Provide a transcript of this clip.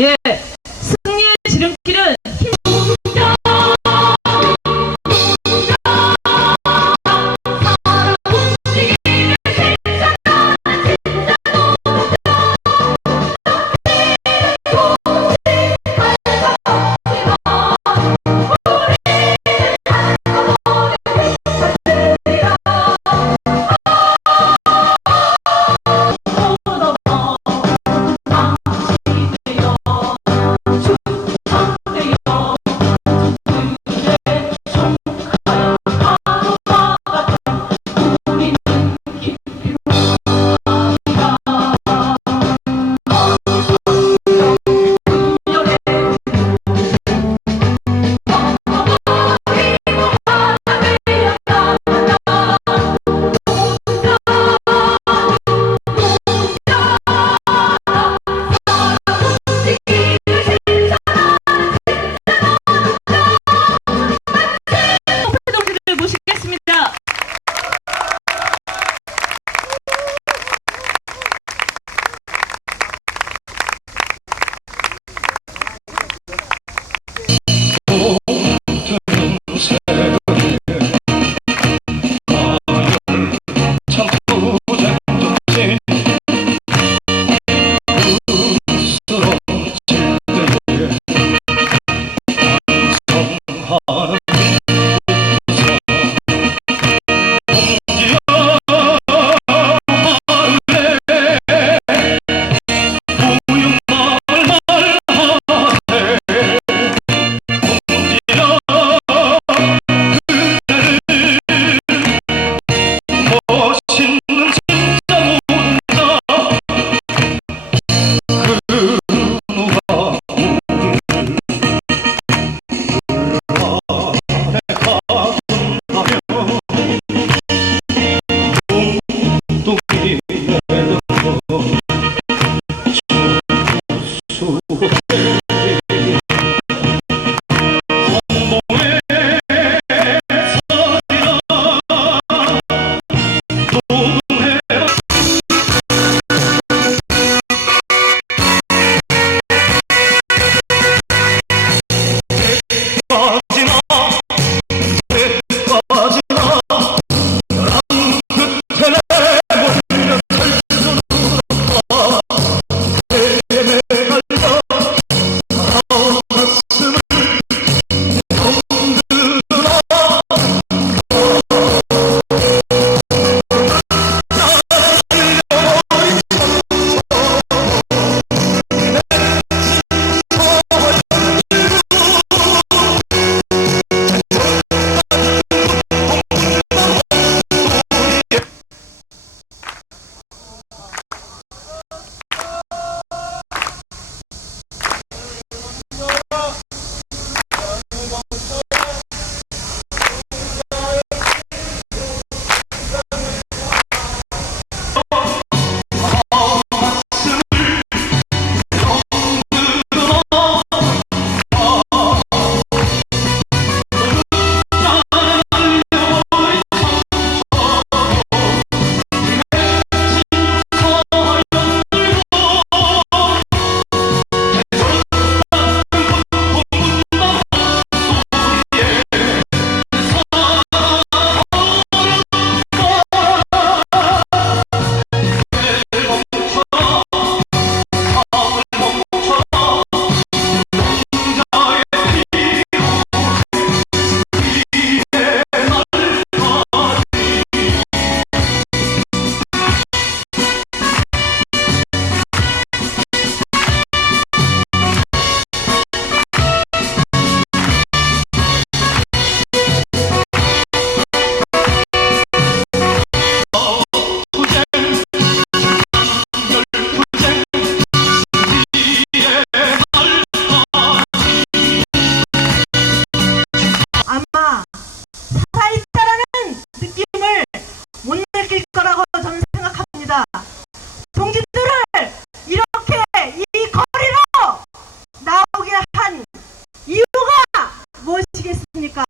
Yes. 치겠습니까?